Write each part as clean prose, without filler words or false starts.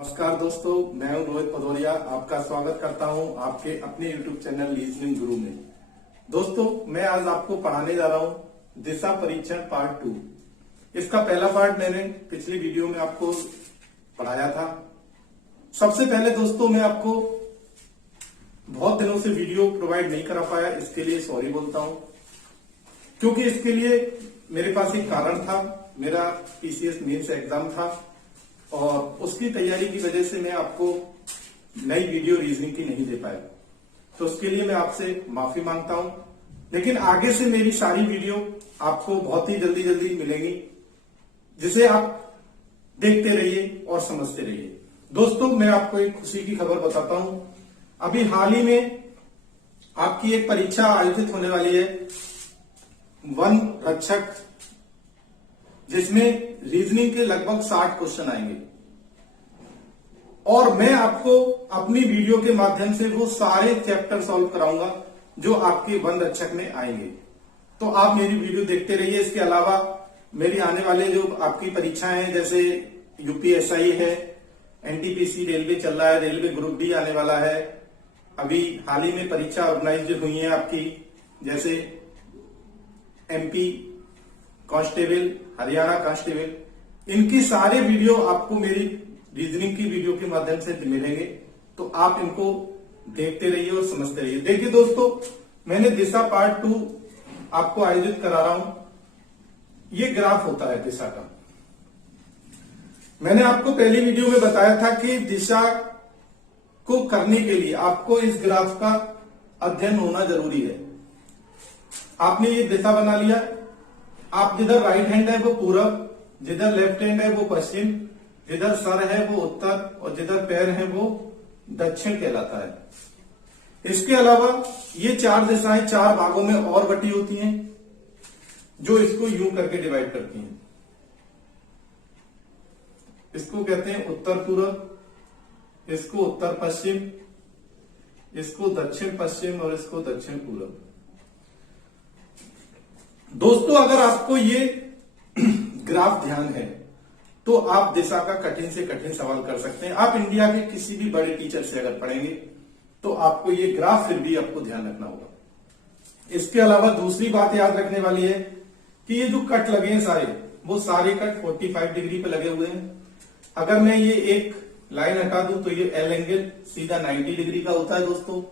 नमस्कार दोस्तों, मैं हूं रोहित भदौरिया। आपका स्वागत करता हूं आपके अपने YouTube चैनल रीजनिंग गुरु में। दोस्तों, मैं आज आपको पढ़ाने जा रहा हूं दिशा परीक्षण पार्ट 2। इसका पहला पार्ट मैंने पिछली वीडियो में आपको पढ़ाया था। सबसे पहले दोस्तों, मैं आपको बहुत दिनों से वीडियो प्रोवाइड नहीं करा पाया, इसके लिए सॉरी बोलता हूं, क्योंकि इसके लिए मेरे पास एक कारण था। मेरा PCS मेंस एग्जाम था और उसकी तैयारी की वजह से मैं आपको नई वीडियो रीजनिंग की नहीं दे पाया, तो उसके लिए मैं आपसे माफी मांगता हूं। लेकिन आगे से मेरी सारी वीडियो आपको बहुत ही जल्दी जल्दी मिलेंगी, जिसे आप देखते रहिए और समझते रहिए। दोस्तों, मैं आपको एक खुशी की खबर बताता हूं। अभी हाल ही में आपकी एक परीक्षा आयोजित होने वाली है, वन रक्षक, जिसमें रीजनिंग के लगभग 60 क्वेश्चन आएंगे और मैं आपको अपनी वीडियो के माध्यम से वो सारे चैप्टर सॉल्व कराऊंगा जो आपके वन रक्षक में आएंगे। तो आप मेरी वीडियो देखते रहिए। इसके अलावा मेरी आने वाले जो आपकी परीक्षाएं हैं, जैसे UPSI है, NTPC रेलवे चल रहा है, रेलवे ग्रुप डी आने वाला है। अभी हाल ही में परीक्षा ऑर्गेनाइज हुई है आपकी, जैसे MP कांस्टेबल, हरियाणा कांस्टेबल, इनकी सारे वीडियो आपको मेरी रीजनिंग की वीडियो के माध्यम से मिलेंगे। तो आप इनको देखते रहिए और समझते रहिए। देखिए दोस्तों, मैंने दिशा पार्ट 2 आपको आयोजित करा रहा हूं। ये ग्राफ होता है दिशा का। मैंने आपको पहली वीडियो में बताया था कि दिशा को करने के लिए आपको इस ग्राफ का अध्ययन होना जरूरी है। आपने ये दिशा बना लिया। आप जिधर राइट हैंड है वो पूरब, जिधर लेफ्ट हैंड है वो पश्चिम, जिधर सर है वो उत्तर और जिधर पैर है वो दक्षिण कहलाता है। इसके अलावा ये 4 दिशाएं 4 भागों में और बटी होती हैं, जो इसको यूं करके डिवाइड करती हैं। इसको कहते हैं उत्तर पूर्व, इसको उत्तर पश्चिम, इसको दक्षिण पश्चिम और इसको दक्षिण पूर्व। दोस्तों, अगर आपको ये ग्राफ ध्यान है तो आप दिशा का कठिन से कठिन सवाल कर सकते हैं। आप इंडिया के किसी भी बड़े टीचर से अगर पढ़ेंगे तो आपको ये ग्राफ फिर भी आपको ध्यान रखना होगा। इसके अलावा दूसरी बात याद रखने वाली है कि ये जो कट लगे हैं सारे, वो सारे कट 45 डिग्री पे लगे हुए हैं। अगर मैं ये एक लाइन हटा दूं तो ये L एंगल सीधा 90 डिग्री का होता है दोस्तों।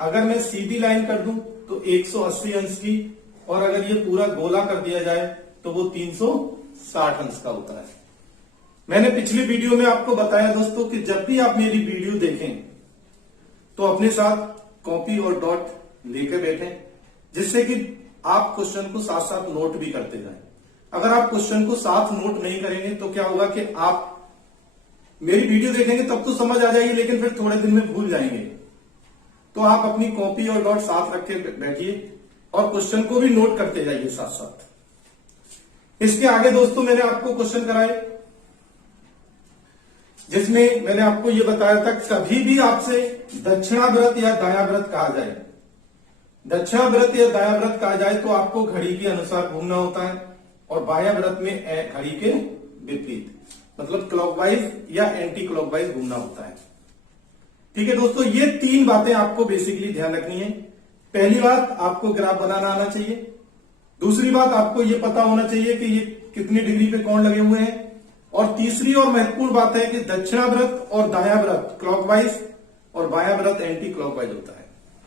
अगर मैं सीधी लाइन कर दूं तो 180 अंश की, और अगर ये पूरा गोला कर दिया जाए तो वो 360 अंश का होता है। मैंने पिछली वीडियो में आपको बताया दोस्तों कि जब भी आप मेरी वीडियो देखें तो अपने साथ कॉपी और डॉट लेकर बैठें, जिससे कि आप क्वेश्चन को साथ साथ नोट भी करते जाएं। अगर आप क्वेश्चन को साथ नोट नहीं करेंगे तो क्या होगा कि आप मेरी वीडियो देखेंगे तब तो समझ आ जाएगी, लेकिन फिर थोड़े दिन में भूल जाएंगे। तो आप अपनी कॉपी और डॉट साथ रख के बैठिए और क्वेश्चन को भी नोट करते जाइए साथ साथ। इसके आगे दोस्तों मैंने आपको क्वेश्चन कराए, जिसमें मैंने आपको यह बताया था कभी भी आपसे दक्षिणाव्रत या दायाव्रत कहा जाए, दक्षिणाव्रत या दायाव्रत कहा जाए तो आपको घड़ी के अनुसार घूमना होता है, और बायाव्रत में घड़ी के विपरीत, मतलब क्लॉकवाइज या एंटी क्लॉकवाइज घूमना होता है। ठीक है दोस्तों, ये 3 बातें आपको बेसिकली ध्यान रखनी है। पहली बात, आपको ग्राफ बनाना आना चाहिए। दूसरी बात, आपको यह पता होना चाहिए कि ये कितनी डिग्री पे कोण लगे हुए हैं। और तीसरी और महत्वपूर्ण बात है कि दक्षिणाव्रत और दायाव्रत क्लॉकवाइज और बायाव्रत एंटी क्लॉकवाइज होता है।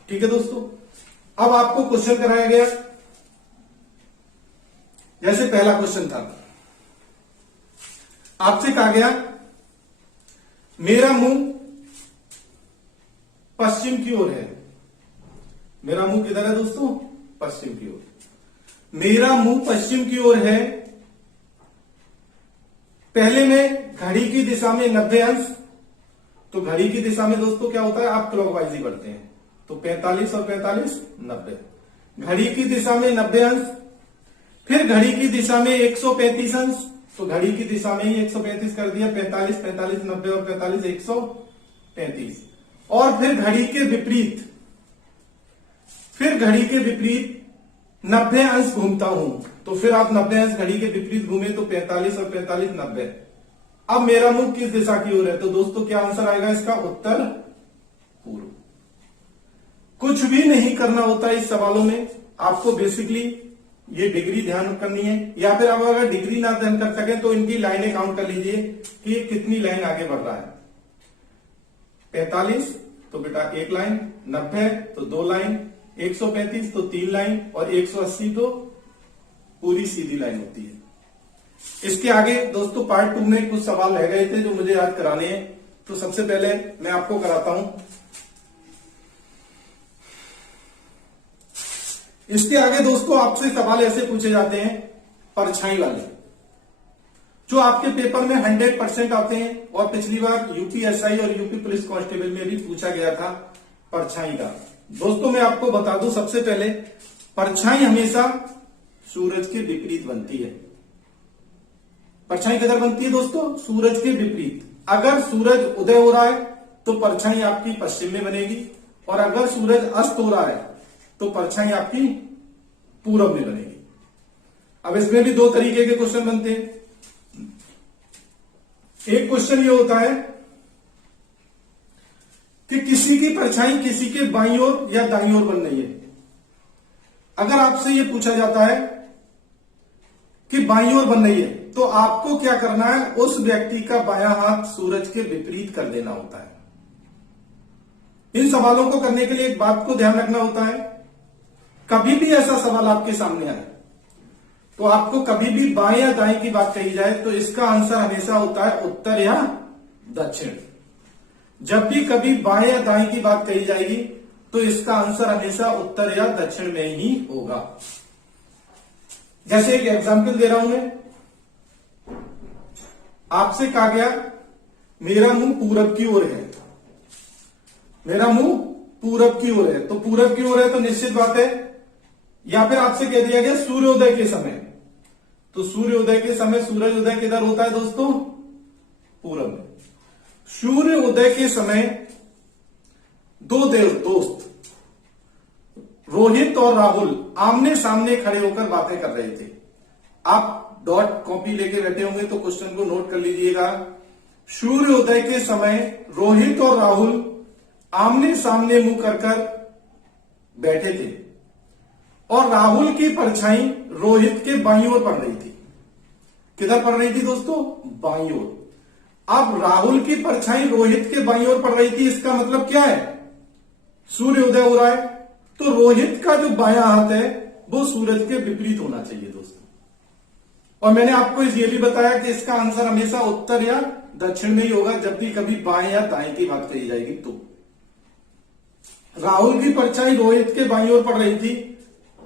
ठीक है दोस्तों, अब आपको क्वेश्चन कराया गया। जैसे पहला क्वेश्चन था, आपसे कहा गया मेरा मुंह पश्चिम की ओर है। मेरा मुंह किधर है दोस्तों? पश्चिम की ओर। मेरा मुंह पश्चिम की ओर है। पहले में घड़ी की दिशा में 90 अंश, तो घड़ी की दिशा में दोस्तों क्या होता है, आप क्लॉकवाइज ही बढ़ते हैं, तो 45 और 45 90। घड़ी की दिशा में 90 अंश, फिर घड़ी की दिशा में 135 अंश, तो घड़ी की दिशा में ही 135 कर दिया, 45 45 90 और 45 135। और फिर घड़ी के विपरीत, फिर घड़ी के विपरीत 90 अंश घूमता हूं, तो फिर आप 90 अंश घड़ी के विपरीत घूमे तो 45 और 45 90। अब मेरा मुंह किस दिशा की ओर है, तो दोस्तों क्या आंसर आएगा इसका, उत्तर पूर्व। कुछ भी नहीं करना होता इस सवालों में, आपको बेसिकली ये डिग्री ध्यान करनी है, या फिर आप अगर डिग्री ना ध्यान कर सके तो इनकी लाइनें काउंट कर लीजिए कि ये कितनी लाइन आगे बढ़ रहा है। 45 तो बेटा 1 लाइन, 90 तो 2 लाइन, 135 तो 3 लाइन, और 180 तो पूरी सीधी लाइन होती है। इसके आगे दोस्तों पार्ट 2 में कुछ सवाल रह गए थे जो मुझे याद कराने हैं, तो सबसे पहले मैं आपको कराता हूं। इसके आगे दोस्तों आपसे सवाल ऐसे पूछे जाते हैं परछाई वाले, जो आपके पेपर में 100% आते हैं, और पिछली बार यूपीएसआई और यूपी पुलिस कांस्टेबल में भी पूछा गया था परछाई का। दोस्तों मैं आपको बता दूं, सबसे पहले परछाई हमेशा सूरज के विपरीत बनती है। परछाई किधर बनती है दोस्तों, सूरज के विपरीत। अगर सूरज उदय हो रहा है तो परछाई आपकी पश्चिम में बनेगी, और अगर सूरज अस्त हो रहा है तो परछाई आपकी पूरब में बनेगी। अब इसमें भी 2 तरीके के क्वेश्चन बनते हैं। एक क्वेश्चन ये होता है कि किसी की परछाई किसी के बाईं ओर या दाईं ओर बन रही है। अगर आपसे ये पूछा जाता है कि बाईं ओर बन रही है, तो आपको क्या करना है, उस व्यक्ति का बायां हाथ सूरज के विपरीत कर देना होता है। इन सवालों को करने के लिए एक बात को ध्यान रखना होता है, कभी भी ऐसा सवाल आपके सामने आए तो आपको कभी भी बाएं या दाएं की बात कही जाए तो इसका आंसर हमेशा होता है उत्तर या दक्षिण। जब भी कभी बाएं या दाएं की बात कही जाएगी तो इसका आंसर हमेशा उत्तर या दक्षिण में ही होगा। जैसे एक एग्जांपल दे रहा हूं मैं, आपसे कहा गया मेरा मुंह पूरब की ओर है, मेरा मुंह पूरब की ओर है, तो पूरब की ओर है तो निश्चित बात है, या फिर आपसे कह दिया गया सूर्योदय के समय, तो सूर्योदय के समय सूरज उदय किधर होता है दोस्तों, पूरब में। सूर्य उदय के समय 2 दोस्त रोहित और राहुल आमने सामने खड़े होकर बातें कर रहे थे। आप डॉट कॉपी लेके बैठे होंगे तो क्वेश्चन को नोट कर लीजिएगा। सूर्योदय के समय रोहित और राहुल आमने सामने मुंह कर बैठे थे, और राहुल की परछाई रोहित के बाईं ओर पड़ रही थी। किधर पड़ रही थी दोस्तों, बाईं ओर। अब राहुल की परछाई रोहित के बाईं ओर पड़ रही थी, इसका मतलब क्या है, सूर्योदय हो रहा है, तो रोहित का जो बायां हाथ है वो सूरज के विपरीत होना चाहिए दोस्तों। और मैंने आपको ये भी बताया कि इसका आंसर हमेशा उत्तर या दक्षिण में ही होगा, जब भी कभी बाएं या दाएं की बात कही जाएगी तो। राहुल की परछाई रोहित के बाईं ओर पड़ रही थी,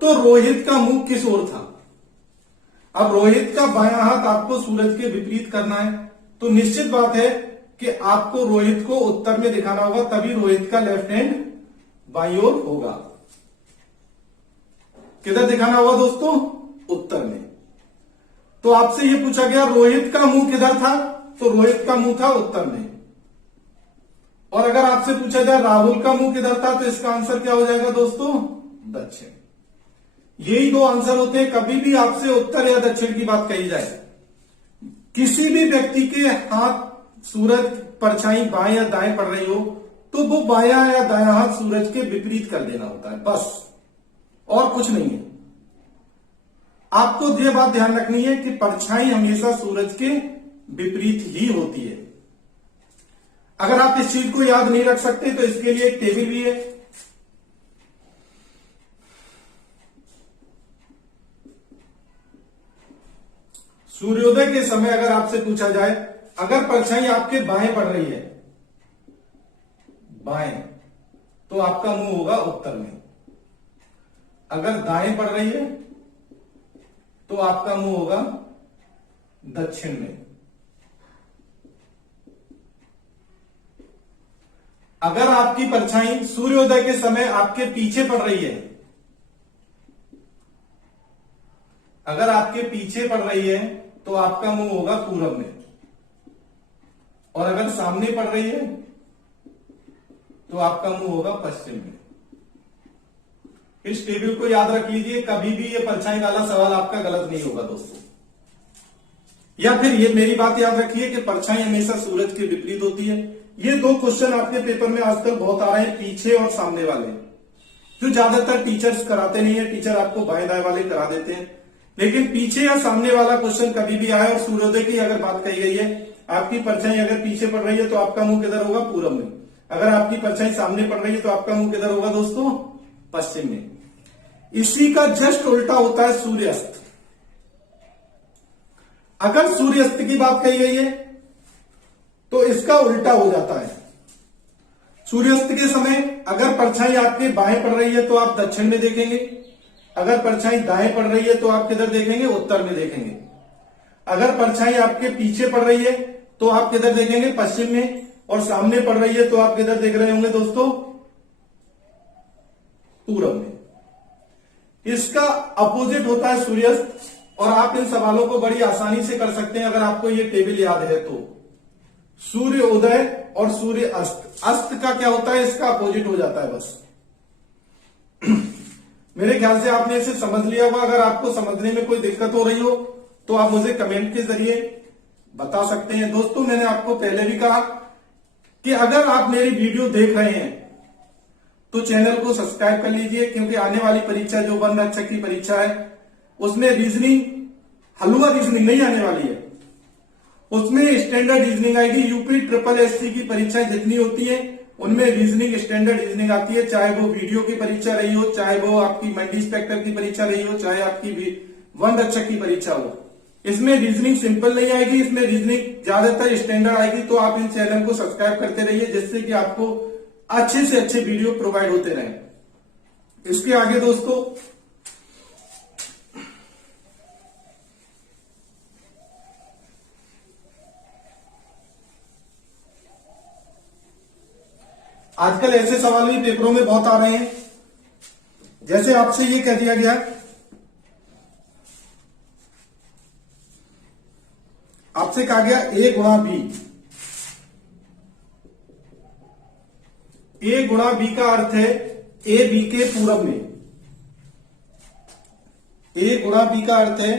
तो रोहित का मुंह किस ओर था। अब रोहित का बायां हाथ आपको सूरज के विपरीत करना है, तो निश्चित बात है कि आपको रोहित को उत्तर में दिखाना होगा, तभी रोहित का लेफ्ट हैंड बाईं ओर होगा। किधर दिखाना होगा दोस्तों, उत्तर में। तो आपसे यह पूछा गया रोहित का मुंह किधर था, तो रोहित का मुंह था उत्तर में। और अगर आपसे पूछा जाए राहुल का मुंह किधर था, तो इसका आंसर क्या हो जाएगा दोस्तों, दक्षिण। यही 2 आंसर होते हैं, कभी भी आपसे उत्तर या दक्षिण की बात कही जाए, किसी भी व्यक्ति के हाथ सूरज परछाई बाएं या दाएं पड़ रही हो तो वो बायां या दायां हाथ सूरज के विपरीत कर देना होता है, बस, और कुछ नहीं है। आपको यह बात ध्यान रखनी है कि परछाई हमेशा सूरज के विपरीत ही होती है। अगर आप इस चीज को याद नहीं रख सकते तो इसके लिए एक टेबल भी है। सूर्योदय के समय अगर आपसे पूछा जाए, अगर परछाई आपके बाएं पड़ रही है, बाएं, तो आपका मुंह होगा उत्तर में। अगर दाएं पड़ रही है तो आपका मुंह होगा दक्षिण में। अगर आपकी परछाई सूर्योदय के समय आपके पीछे पड़ रही है, अगर आपके पीछे पड़ रही है तो आपका मुंह होगा पूरब में, और अगर सामने पड़ रही है तो आपका मुंह होगा पश्चिम में। इस टेबल को याद रख लीजिए, कभी भी ये परछाई वाला सवाल आपका गलत नहीं होगा दोस्तों। या फिर ये मेरी बात याद रखिए कि परछाई हमेशा सूरज के विपरीत होती है। ये दो क्वेश्चन आपके पेपर में आजकल बहुत आ रहे हैं, पीछे और सामने वाले, जो ज्यादातर टीचर्स कराते नहीं है। टीचर आपको बाएं दाएं वाले करा देते हैं, लेकिन पीछे या सामने वाला क्वेश्चन कभी भी आए और सूर्योदय की अगर बात कही गई है, आपकी परछाई अगर पीछे पड़ रही है तो आपका मुंह किधर होगा? पूरब में। अगर आपकी परछाई सामने पड़ रही है तो आपका मुंह किधर होगा दोस्तों? पश्चिम में। इसी का जस्ट उल्टा होता है सूर्यास्त। अगर सूर्यास्त की बात कही गई है तो इसका उल्टा हो जाता है। सूर्यास्त के समय अगर परछाई आपके बाएं पड़ रही है तो आप दक्षिण में देखेंगे, अगर परछाई दाएं पड़ रही है तो आप किधर देखेंगे? उत्तर में देखेंगे। अगर परछाई आपके पीछे पड़ रही है तो आप किधर देखेंगे? पश्चिम में। और सामने पड़ रही है तो आप किधर देख रहे होंगे दोस्तों? पूरब में। इसका अपोजिट होता है सूर्यास्त। और आप इन सवालों को बड़ी आसानी से कर सकते हैं अगर आपको ये टेबल याद है तो। सूर्य उदय और सूर्य अस्त, अस्त का क्या होता है? इसका अपोजिट हो जाता है बस। मेरे ख्याल से आपने इसे समझ लिया होगा। अगर आपको समझने में कोई दिक्कत हो रही हो तो आप मुझे कमेंट के जरिए बता सकते हैं। दोस्तों, मैंने आपको पहले भी कहा कि अगर आप मेरी वीडियो देख रहे हैं तो चैनल को सब्सक्राइब कर लीजिए, क्योंकि आने वाली परीक्षा जो वन रक्षक की परीक्षा है उसमें रीजनिंग, हलवा रीजनिंग नहीं आने वाली है, उसमें स्टैंडर्ड रीजनिंग आएगी। यूपी ट्रिपल एससी की परीक्षाएं जितनी होती हैं उनमें रीजनिंग, स्टैंडर्ड रीजनिंग आती है। चाहे वो वीडियो की परीक्षा रही हो, चाहे वो आपकी मंडी इंस्पेक्टर की परीक्षा रही हो, चाहे आपकी वन रक्षक की परीक्षा हो, इसमें रीजनिंग सिंपल नहीं आएगी, इसमें रीजनिंग ज्यादातर स्टैंडर्ड आएगी। तो आप इन चैनल को सब्सक्राइब करते रहिए जिससे कि आपको अच्छे से अच्छे वीडियो प्रोवाइड होते रहें। इसके आगे दोस्तों आजकल ऐसे सवाल भी पेपरों में बहुत आ रहे हैं, जैसे आपसे ये कह दिया गया आपसे कहा गया ए गुणा बी। ए गुणा बी का अर्थ है ए बी के पूरब में। ए गुणा बी का अर्थ है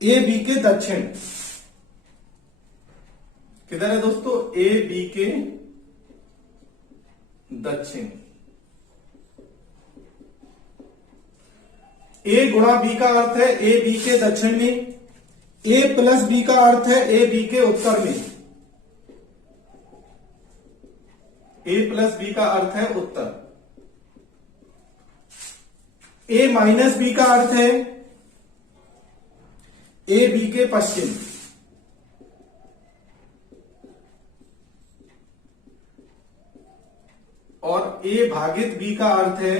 ए बी के दक्षिण। किधर है दोस्तों? ए बी के दक्षिण। ए गुणा बी का अर्थ है ए बी के दक्षिण में। ए प्लस बी का अर्थ है ए बी के उत्तर में। ए प्लस बी का अर्थ है उत्तर। ए माइनस बी का अर्थ है ए बी के पश्चिम। और ए भागित बी का अर्थ है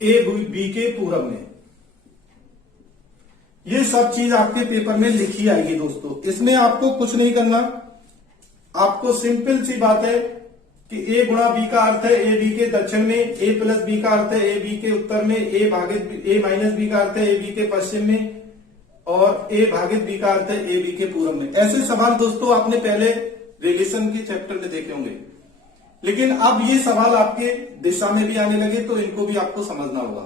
ए बी के पूरब में। ये सब चीज आपके पेपर में लिखी आएगी दोस्तों। इसमें आपको कुछ नहीं करना, आपको सिंपल सी बात है कि ए गुणा बी का अर्थ है ए बी के दक्षिण में, ए प्लस बी का अर्थ है ए बी के उत्तर में, ए माइनस बी का अर्थ है ए बी के पश्चिम में, और ए भागित बी का अर्थ है ए बी के पूरब में। ऐसे सवाल दोस्तों आपने पहले रिलेशन के चैप्टर में देखे होंगे, लेकिन अब ये सवाल आपके दिशा में भी आने लगे तो इनको भी आपको समझना होगा।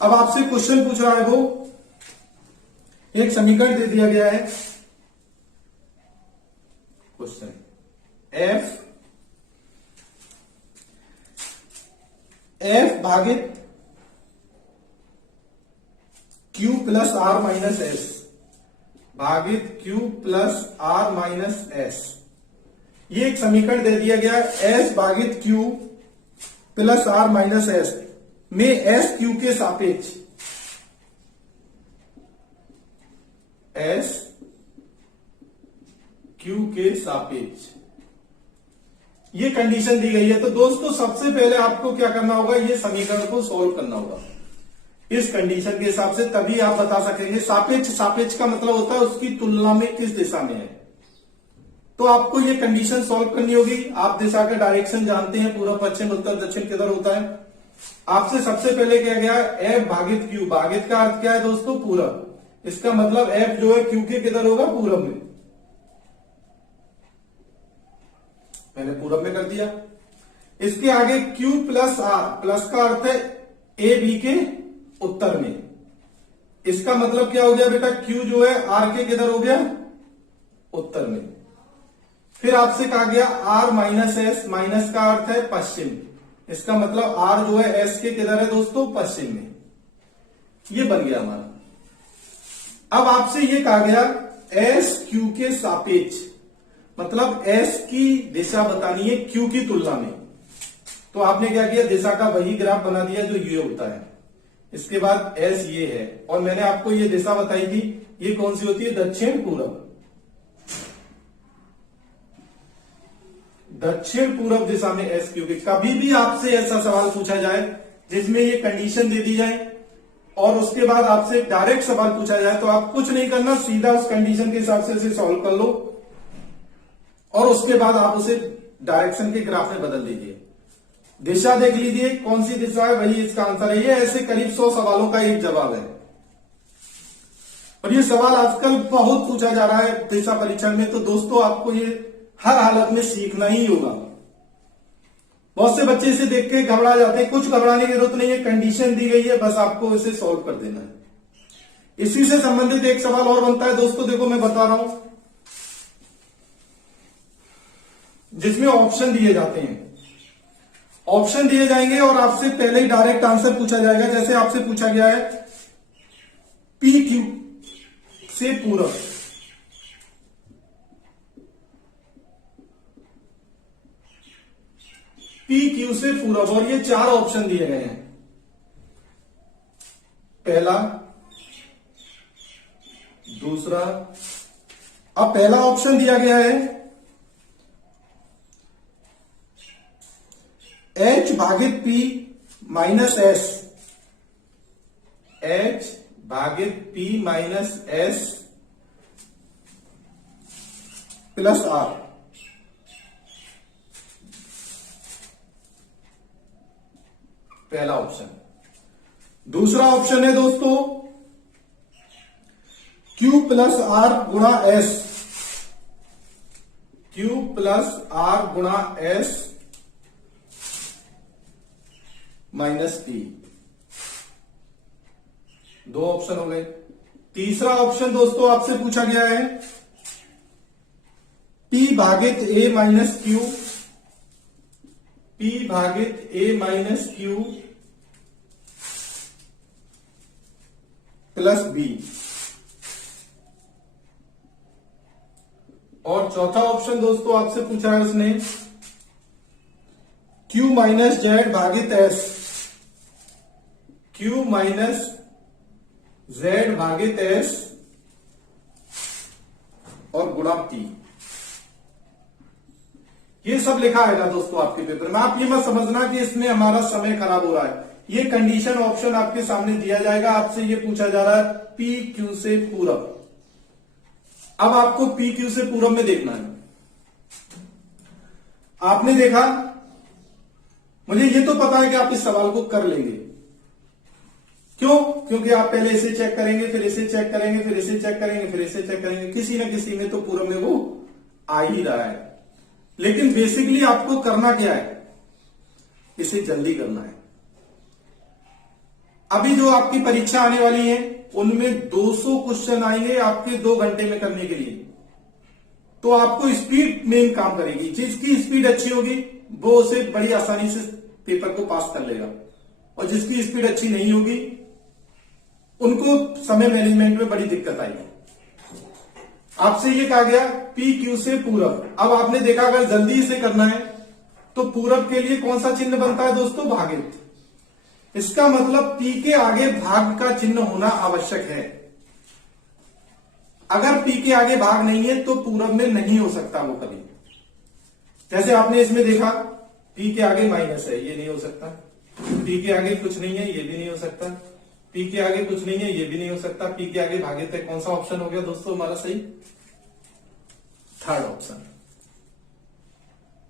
अब आपसे क्वेश्चन पूछ रहा है, वो एक समीकरण दे दिया गया है। क्वेश्चन एफ भागित Q plus R minus S भागित Q plus R minus S, ये एक समीकरण दे दिया गया। एस भागित Q plus R minus S में एस क्यू के सापेक्ष, एस क्यू के सापेक्ष ये कंडीशन दी गई है। तो दोस्तों सबसे पहले आपको क्या करना होगा? ये समीकरण को सॉल्व करना होगा इस कंडीशन के हिसाब से, तभी आप बता सकेंगे। सापेक्ष, सापेक्ष का मतलब होता है उसकी तुलना में किस दिशा में है। तो आपको ये कंडीशन सॉल्व करनी होगी। आप दिशा का डायरेक्शन जानते हैं, पूर्व पश्चिम उत्तर दक्षिण किधर होता है। आपसे सबसे पहले क्या गया? एफ भागित क्यू। भागित का अर्थ क्या है दोस्तों? पूरब। इसका मतलब एफ जो है क्यू के किधर होगा? पूरब में। मैंने पूरब में कर दिया। इसके आगे Q प्लस आर, प्लस का अर्थ है ए बी के उत्तर में। इसका मतलब क्या हो गया बेटा, Q जो है R के किधर हो गया, उत्तर में। फिर आपसे कहा गया R माइनस एस, माइनस का अर्थ है पश्चिम, इसका मतलब R जो है S के किधर है दोस्तों, पश्चिम में। ये बन गया हमारा। अब आपसे ये कहा गया S Q के सापेक्ष, मतलब S की दिशा बतानी है Q की तुलना में। तो आपने क्या किया, दिशा का वही ग्राफ बना दिया जो ये होता है। इसके बाद S ये है, और मैंने आपको ये दिशा बताई थी, ये कौन सी होती है, दक्षिण पूरब। दक्षिण पूरब दिशा में S Q की। कभी भी आपसे ऐसा सवाल पूछा जाए जिसमें ये कंडीशन दे दी जाए और उसके बाद आपसे डायरेक्ट सवाल पूछा जाए, तो आप कुछ नहीं करना, सीधा उस कंडीशन के हिसाब से इसे सॉल्व कर लो और उसके बाद आप उसे डायरेक्शन के ग्राफ में बदल दीजिए। दिशा देख लीजिए कौन सी दिशा है, वही इसका आंसर है। ये ऐसे करीब 100 सवालों का एक जवाब है, और ये सवाल आजकल बहुत पूछा जा रहा है दिशा परीक्षण में। तो दोस्तों आपको ये हर हालत में सीखना ही होगा। बहुत से बच्चे इसे देख के घबरा जाते हैं, कुछ घबराने की जरूरत नहीं है, कंडीशन दी गई है, बस आपको इसे सॉल्व कर देना है। इसी से संबंधित एक सवाल और बनता है दोस्तों, देखो मैं बता रहा हूं, जिसमें ऑप्शन दिए जाते हैं। ऑप्शन दिए जाएंगे और आपसे पहले ही डायरेक्ट आंसर पूछा जाएगा। जैसे आपसे पूछा गया है पी क्यू से पूरब, पी क्यू से पूरब, और ये 4 ऑप्शन दिए गए हैं। पहला, दूसरा, अब पहला ऑप्शन दिया गया है H भागित P माइनस S, H भागित P minus S plus R। पहला ऑप्शन। दूसरा ऑप्शन है दोस्तों Q प्लस R गुणा S, Q प्लस R गुणा S माइनस P। 2 ऑप्शन हो गए। तीसरा ऑप्शन दोस्तों आपसे पूछा गया है P भागित A माइनस Q, P भागित A minus Q plus B। और चौथा ऑप्शन दोस्तों आपसे पूछा है उसने Q माइनस Z भागित S, Q माइनस Z भागित S और गुणा P। ये सब लिखा है ना दोस्तों आपके पेपर में। आप ये मत समझना कि इसमें हमारा समय खराब हो रहा है। ये कंडीशन ऑप्शन आपके सामने दिया जाएगा, आपसे ये पूछा जा रहा है पी क्यू से पूरब। अब आपको पी क्यू से पूरब में देखना है। आपने देखा, मुझे ये तो पता है कि आप इस सवाल को कर लेंगे। क्यों? क्योंकि आप पहले इसे चेक करेंगे, फिर इसे चेक करेंगे, फिर इसे चेक करेंगे, फिर इसे चेक करेंगे, किसी न किसी में तो पूरब में वो आ ही रहा है। लेकिन बेसिकली आपको करना क्या है, इसे जल्दी करना है। अभी जो आपकी परीक्षा आने वाली है उनमें 200 क्वेश्चन आएंगे आपके 2 घंटे में करने के लिए। तो आपको स्पीड मेन काम करेगी। जिसकी स्पीड अच्छी होगी वो उसे बड़ी आसानी से पेपर को पास कर लेगा, और जिसकी स्पीड अच्छी नहीं होगी उनको समय मैनेजमेंट में बड़ी दिक्कत आएगी। आपसे ये कहा गया पी क्यू से पूरब। अब आपने देखा अगर जल्दी इसे करना है तो पूरब के लिए कौन सा चिन्ह बनता है दोस्तों, भागित। इसका मतलब पी के आगे भाग का चिन्ह होना आवश्यक है। अगर पी के आगे भाग नहीं है तो पूरब में नहीं हो सकता वो कभी। जैसे आपने इसमें देखा पी के आगे माइनस है, ये नहीं हो सकता। पी के आगे कुछ नहीं है, ये भी नहीं हो सकता। पी के आगे कुछ नहीं है, ये भी नहीं हो सकता। पी के आगे भागित है। कौन सा ऑप्शन हो गया दोस्तों हमारा सही? Third option.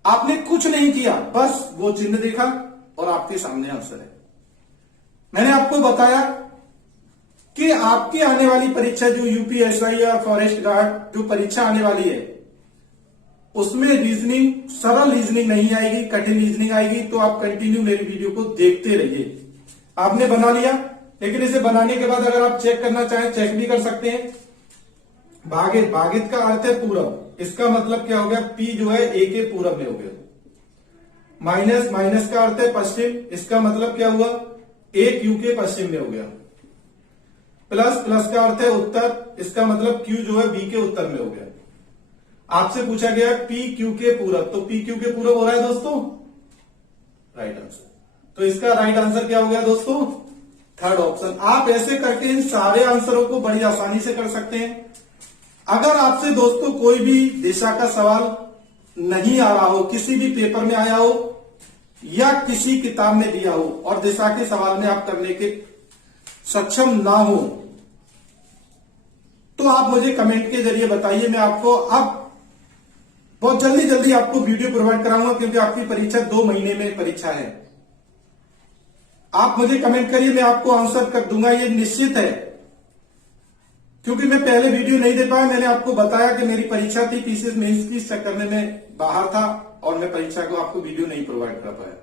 आपने कुछ नहीं किया, बस वो चिन्ह देखा और आपके सामने आंसर है। मैंने आपको बताया कि आपकी आने वाली परीक्षा जो यूपीएसआई या फॉरेस्ट गार्ड जो परीक्षा आने वाली है उसमें रीजनिंग, सरल रीजनिंग नहीं आएगी, कठिन रीजनिंग आएगी। तो आप कंटिन्यू मेरी वीडियो को देखते रहिए। आपने बना लिया लेकिन इसे बनाने के बाद अगर आप चेक करना चाहें चेक भी कर सकते हैं। भागित, भागित का अर्थ है पूरब, इसका मतलब क्या हो गया, पी जो है ए के पूरब में हो गया। माइनस, माइनस का अर्थ है पश्चिम, इसका मतलब क्या हुआ, ए क्यू के पश्चिम में हो गया। प्लस, प्लस का अर्थ है उत्तर, इसका मतलब क्यू जो है बी के उत्तर में हो गया। आपसे पूछा गया पी क्यू के पूरब, तो पी क्यू के पूरब हो रहा है दोस्तों, राइट आंसर। तो इसका राइट आंसर क्या हो गया दोस्तों, थर्ड ऑप्शन। आप ऐसे करके इन सारे आंसरों को बड़ी आसानी से कर सकते हैं। अगर आपसे दोस्तों कोई भी दिशा का सवाल नहीं आ रहा हो, किसी भी पेपर में आया हो या किसी किताब में दिया हो और दिशा के सवाल में आप करने के सक्षम ना हो, तो आप मुझे कमेंट के जरिए बताइए। मैं आपको अब बहुत जल्दी आपको वीडियो प्रोवाइड कराऊंगा, क्योंकि आपकी परीक्षा 2 महीने में परीक्षा है। आप मुझे कमेंट करिए, मैं आपको आंसर कर दूंगा, ये निश्चित है। क्योंकि मैं पहले वीडियो नहीं दे पाया, मैंने आपको बताया कि मेरी परीक्षा थी, पीसीएस मेंस की, इस चक्कर में मैं बाहर था और मैं परीक्षा को आपको वीडियो नहीं प्रोवाइड कर पाया।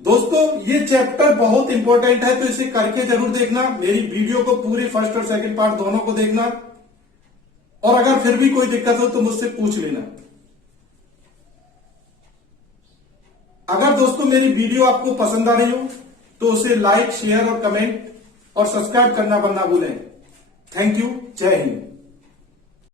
दोस्तों ये चैप्टर बहुत इंपॉर्टेंट है, तो इसे करके जरूर देखना। मेरी वीडियो को पूरी फर्स्ट और सेकंड पार्ट दोनों को देखना, और अगर फिर भी कोई दिक्कत हो तो मुझसे पूछ लेना। अगर दोस्तों मेरी वीडियो आपको पसंद आ रही हो तो उसे लाइक, शेयर और कमेंट और सब्सक्राइब करना ना भूलें। थैंक यू, जय हिंद।